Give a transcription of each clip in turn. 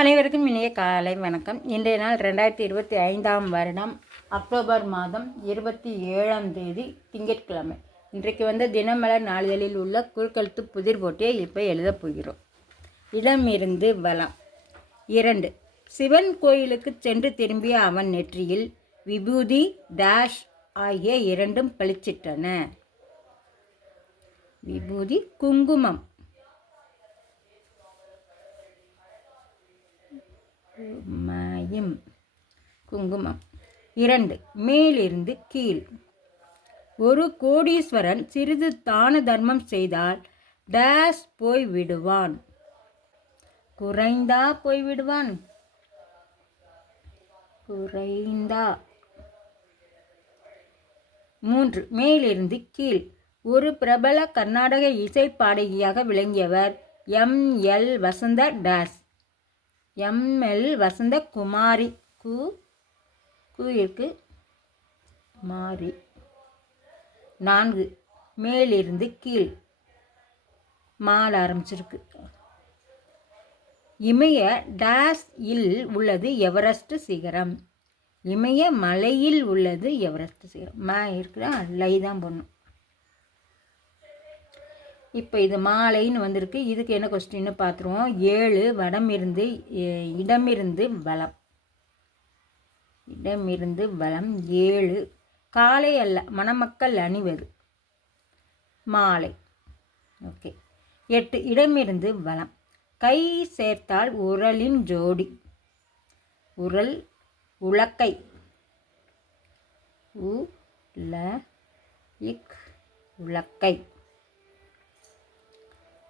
அனைவருக்கும் இனிய காலை வணக்கம். இன்றைய நாள் ரெண்டாயிரத்தி இருபத்தி ஐந்தாம் வருடம் அக்டோபர் மாதம் இருபத்தி ஏழாம் தேதி திங்கட்கிழமை. இன்றைக்கு வந்த தினமலர் நாளிதழில் உள்ள குறுக்கெழுத்து புதிர் போட்டியை இப்போ எழுதப் போகிறோம். இடமிருந்து வலம். இரண்டு. சிவன் கோயிலுக்கு சென்று திரும்பிய அவன் நெற்றியில் விபூதி டேஷ் ஆகிய இரண்டும் பளிச்சிட்டன. விபூதி குங்குமம். மயம் குங்குமம். இரண்டு மேலிருந்து கீழ். ஒரு கோடீஸ்வரன் சிறிது தான தர்மம் செய்தால் டேஸ் போய் விடுவான். குறைந்தா போய் விடுவான். குறைந்தா. மூன்று மேலிருந்து கீழ். ஒரு பிரபல கர்நாடக இசை பாடகியாக விளங்கியவர் எம் எல் வசந்த டேஸ். எம்எல் வசந்த குமாரி கு கு இருக்கு. மாரி. நான்கு. மேலிருந்து கீழ். மால் ஆரம்பிச்சிருக்கு. இமய டேஸ் இல் உள்ளது எவரெஸ்ட் சிகரம். இமய மலையில் உள்ளது எவரெஸ்ட் சிகரம். மா இருக்குதா? லை தான் பண்ணும் இப்போ இது மாலைன்னு வந்திருக்கு. இதுக்கு என்ன கொஸ்டின்னு பார்த்துருவோம் ஏழு வடமிருந்து இடமிருந்து வளம் இடமிருந்து வளம் ஏழு. காலை அல்ல மணமக்கள் அணிவது. மாலை. ஓகே. எட்டு இடமிருந்து வளம் கை சேர்த்தால் உரலின் ஜோடி. உரல் உலக்கை. உ ல இக் உலக்கை.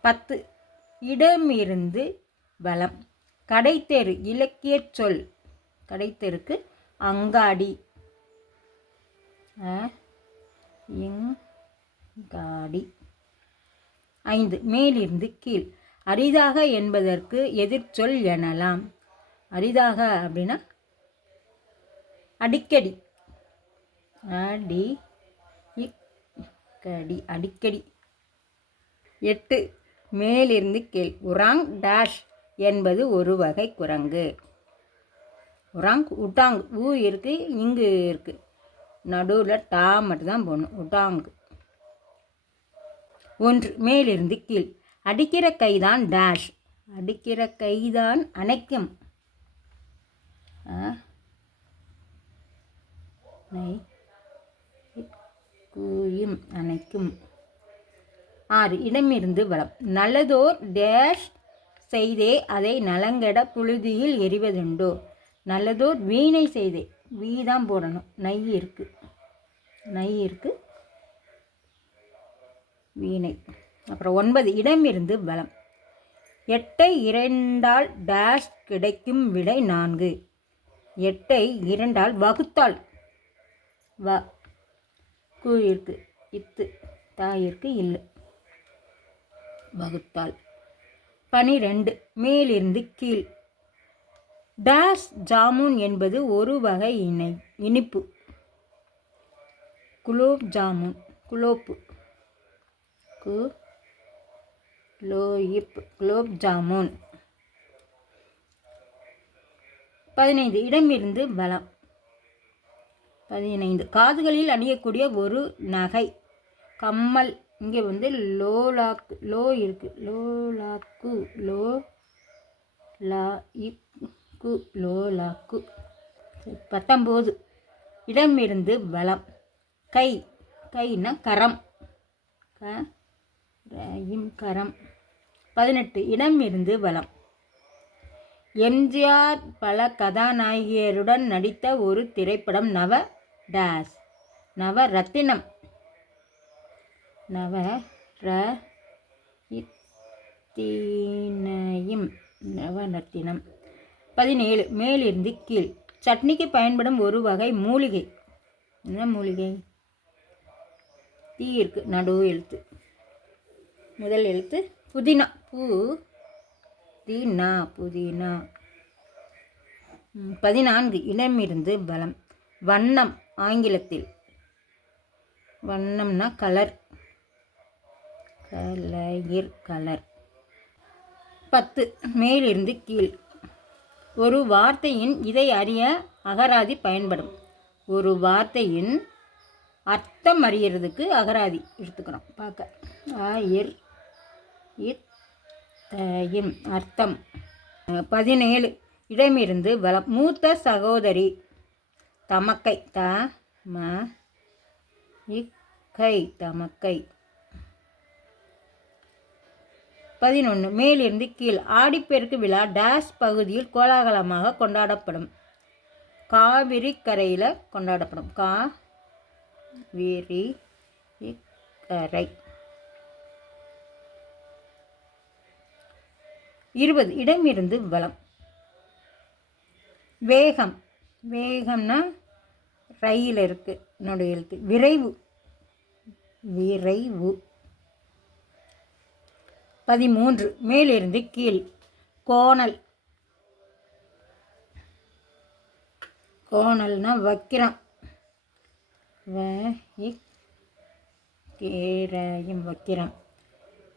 பத்து. இடமிருந்து வளம் கடைத்தெரு இலக்கியச் சொல். கடைத்தெருக்கு அங்காடி. அ, இங்காடி. ஐந்து. மேலிருந்து கீழ். அரிதாக என்பதற்கு எதிர்ச்சொல் எனலாம். அரிதாக அப்படின்னா அடிக்கடி. அடி இக்கடி அடிக்கடி. எட்டு. மேலிருந்து கீழ். உராங் டேஷ் என்பது ஒரு வகை குரங்கு. உராங் உட்டாங் ஊ இருக்கு இங்கு இருக்கு. நடுவில் டா மட்டும்தான் போடணும். உட்டாங். ஒன்று மேலிருந்து கீழ். அடிக்கிற கைதான் டேஷ். அடிக்கிற கைதான் அணைக்கும். கூயும் அணைக்கும். ஆறு. இடமிருந்து வளம் நல்லதோர் டேஷ் செய்தே அதை நலங்கெட புழுதியில் எறிவதுண்டோ? நல்லதோர் வீணை செய்தே. வீ தான் போடணும். நை இருக்கு. நை இருக்குது வீணை. அப்புறம் ஒன்பது. இடமிருந்து வளம் எட்டை இரண்டால் டேஷ் கிடைக்கும் விடை நான்கு. எட்டை இரண்டால் வகுத்தால் வ கு இருக்கு. இத்து தா இருக்கு இல்லை. வகுத்தால் பனிரெண்டு மேலிருந்து கீழ். டாஸ் ஜாமுன் என்பது ஒரு வகை இணை இனிப்பு. குலோப் ஜாமுன் குலோப்பு. கு குலோப் ஜாமுன். பதினைந்து இடமிருந்து பலம் பதினைந்து காதுகளில் அணியக்கூடிய ஒரு நகை கம்மல். இங்கே வந்து லோலாக்கு லோ இருக்கு. லோலாக்கு லோ லா இக்கு லோலாக்கு. பத்தொம்போது. இடமிருந்து வளம். கை கைன்னா கரம். க கரம். பதினெட்டு. இடமிருந்து வளம். எம்ஜிஆர் பல கதாநாயகியருடன் நடித்த ஒரு திரைப்படம் நவ டேஸ். நவ ரத்தினம் நவ ர இத்தினையும் நவரத்தினம். பதினேழு மேலிருந்து கீழ். சட்னிக்கு பயன்படும் ஒரு வகை மூலிகை. என்ன மூலிகை? தீ இருக்கு நடு எழுத்து. முதல் எழுத்து புதினா. பூ தீனா புதினா பதினான்கு இடமிருந்து பலம் வண்ணம் ஆங்கிலத்தில். வண்ணம்னா கலர் கலையிர் கலர். பத்து. மேலிருந்து கீழ். ஒரு வார்த்தையின் இதை அறிய அகராதி பயன்படும். ஒரு வார்த்தையின் அர்த்தம் அறியறதுக்கு அகராதி எடுத்துக்கிறோம். பார்க்க. ஆயிர் இத்தயின் அர்த்தம். பதினேழு. இடமிருந்து வலம் மூத்த சகோதரி தமக்கை. த ம இக்கை. தமக்கை. பதினொன்று மேலிருந்து கீழ். ஆடிப்பெருக்கு விழா டேஷ் பகுதியில் கோலாகலமாக கொண்டாடப்படும். காவிரி கரையில் கொண்டாடப்படும். கா விரி கரை. இருபது இடமிருந்து வளம் வேகம். வேகம்னா ரயில் இருக்குது என்னுடைய எழுத்து விரைவு. விரைவு. பதிமூன்று. மேலிருந்து கீழ். கோணல். கோணல்னா வக்கிரம். வ வக்கிரம்.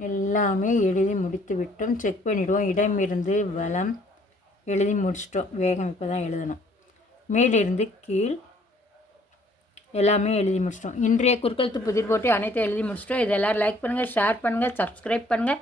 எல்லாமே எழுதி முடித்து விட்டோம். செக் பண்ணிவிடுவோம் இடமிருந்து வளம் எழுதி முடிச்சிட்டோம். வேகம் இப்போ தான் எழுதணும். மேலிருந்து கீழ் எல்லாமே எழுதி முடிச்சிட்டோம். இன்றைய குறுக்கெழுத்து புதிர் போட்டு அனைத்தும் எழுதி முடிச்சிட்டோம். இதெல்லாம் லைக் பண்ணுங்கள் ஷேர் பண்ணுங்கள் சப்ஸ்கிரைப் பண்ணுங்கள்